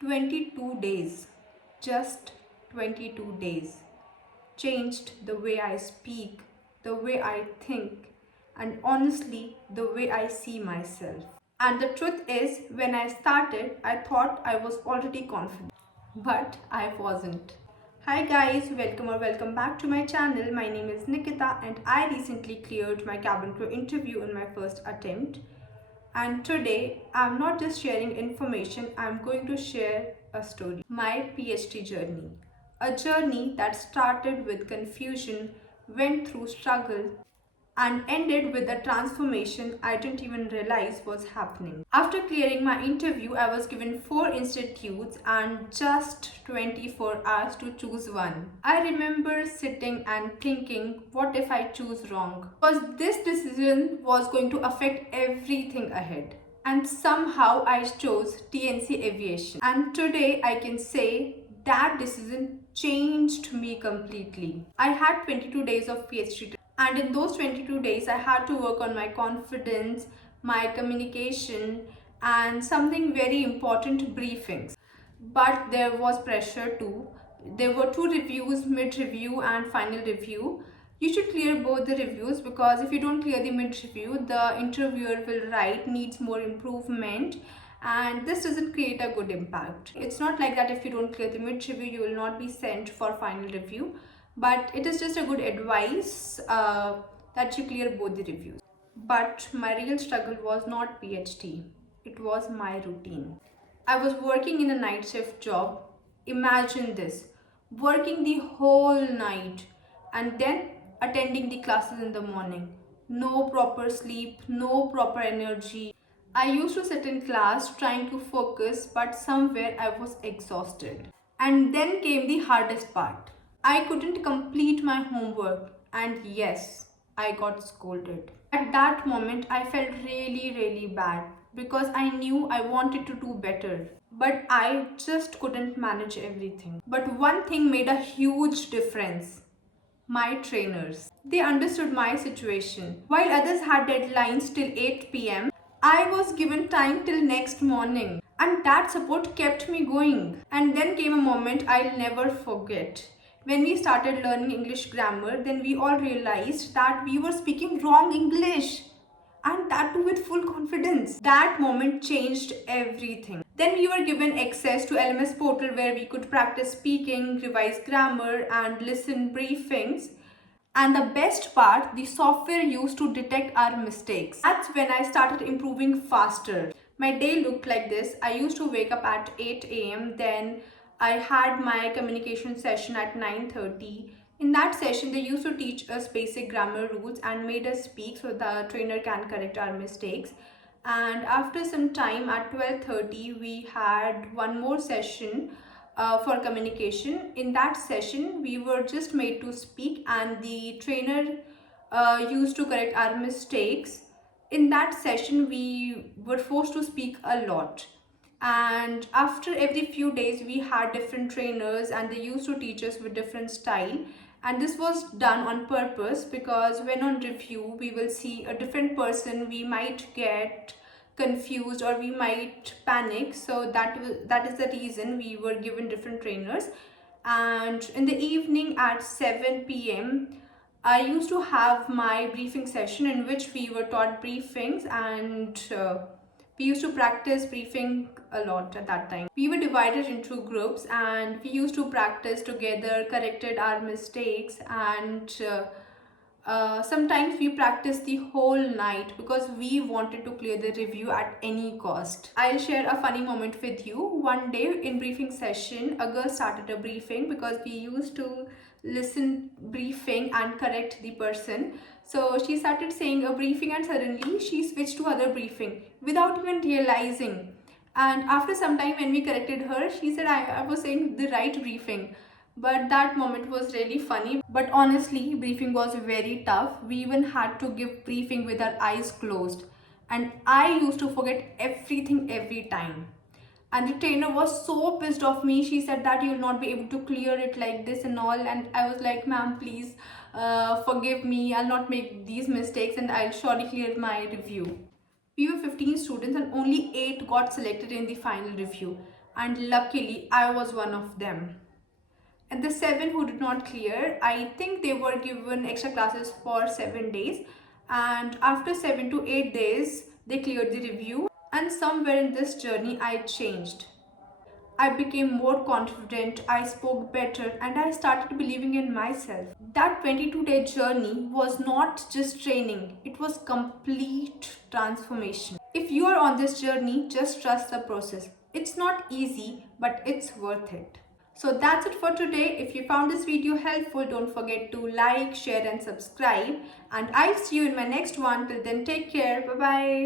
22 days, just 22 days, changed the way I speak, the way I think, and honestly, the way I see myself. And the truth is, when I started, I thought I was already confident, but I wasn't. Hi guys, welcome back to my channel. My name is Nikita and I recently cleared my Cabincrew interview in my first attempt. And today, I'm not just sharing information, I'm going to share a story. My PHT journey. A journey that started with confusion, went through struggle, and ended with a transformation I didn't even realize was happening. After clearing my interview, I was given 4 institutes and just 24 hours to choose one. I remember sitting and thinking, what if I choose wrong? Because this decision was going to affect everything ahead. And somehow I chose TNC Aviation. And today I can say that decision changed me completely. I had 22 days of PhD, and in those 22 days I had to work on my confidence, my communication, and something very important, briefings. But there was pressure too. There were 2 reviews, mid review and final review. You should clear both the reviews, because if you don't clear the mid review, the interviewer will write needs more improvement, and this doesn't create a good impact. It's not like that if you don't clear the mid review you will not be sent for final review, but it is just a good advice that you clear both the reviews. But my real struggle was not PhD, it was my routine. I was working in a night shift job. Imagine this, working the whole night and then attending the classes in the morning. No proper sleep, no proper energy. I used to sit in class trying to focus, but somewhere I was exhausted. And then came the hardest part. I couldn't complete my homework, and yes, I got scolded. At that moment, I felt really bad because I knew I wanted to do better, but I just couldn't manage everything. But one thing made a huge difference: my trainers. They understood my situation. While others had deadlines till 8 p.m., I was given time till next morning, and that support kept me going. And then came a moment I'll never forget. When we started learning English grammar, then we all realized that we were speaking wrong English, and that too with full confidence. That moment changed everything. Then we were given access to LMS portal where we could practice speaking, revise grammar, and listen briefings. And the best part, the software used to detect our mistakes. That's when I started improving faster. My day looked like this. I used to wake up at 8 a.m. Then I had my communication session at 9:30. In that session, they used to teach us basic grammar rules and made us speak so the trainer can correct our mistakes. And after some time at 12:30, we had one more session for communication. In that session, we were just made to speak, and the trainer used to correct our mistakes. In that session, we were forced to speak a lot. And after every few days, we had different trainers, and they used to teach us with different style. And this was done on purpose, because when on review, we will see a different person, we might get confused or we might panic. So that is the reason we were given different trainers. And in the evening at 7 p.m. I used to have my briefing session, in which we were taught briefings, and we used to practice briefing a lot at that time. We were divided into groups and we used to practice together, corrected our mistakes, and sometimes we practiced the whole night because we wanted to clear the review at any cost. I'll share a funny moment with you. One day in briefing session, a girl started a briefing, because we used to listen briefing and correct the person. So she started saying a briefing, and suddenly she switched to other briefing without even realizing. And after some time, when we corrected her, she said I was saying the right briefing. But that moment was really funny. But honestly, briefing was very tough. We even had to give briefing with our eyes closed, and I used to forget everything every time. And the trainer was so pissed off me. She said that you will not be able to clear it like this and all. And I was like, ma'am, please forgive me. I'll not make these mistakes and I'll surely clear my review. We were 15 students and only 8 got selected in the final review. and luckily I was one of them. And the seven who did not clear, I think they were given extra classes for 7 days, and after 7 to 8 days they cleared the review. And somewhere in this journey I changed. I became more confident, I spoke better, and I started believing in myself. That 22-day journey was not just training, it was complete transformation. If you are on this journey, just trust the process. It's not easy, but it's worth it. So that's it for today. If you found this video helpful, don't forget to like, share, and subscribe. And I'll see you in my next one. Till then, take care. Bye bye.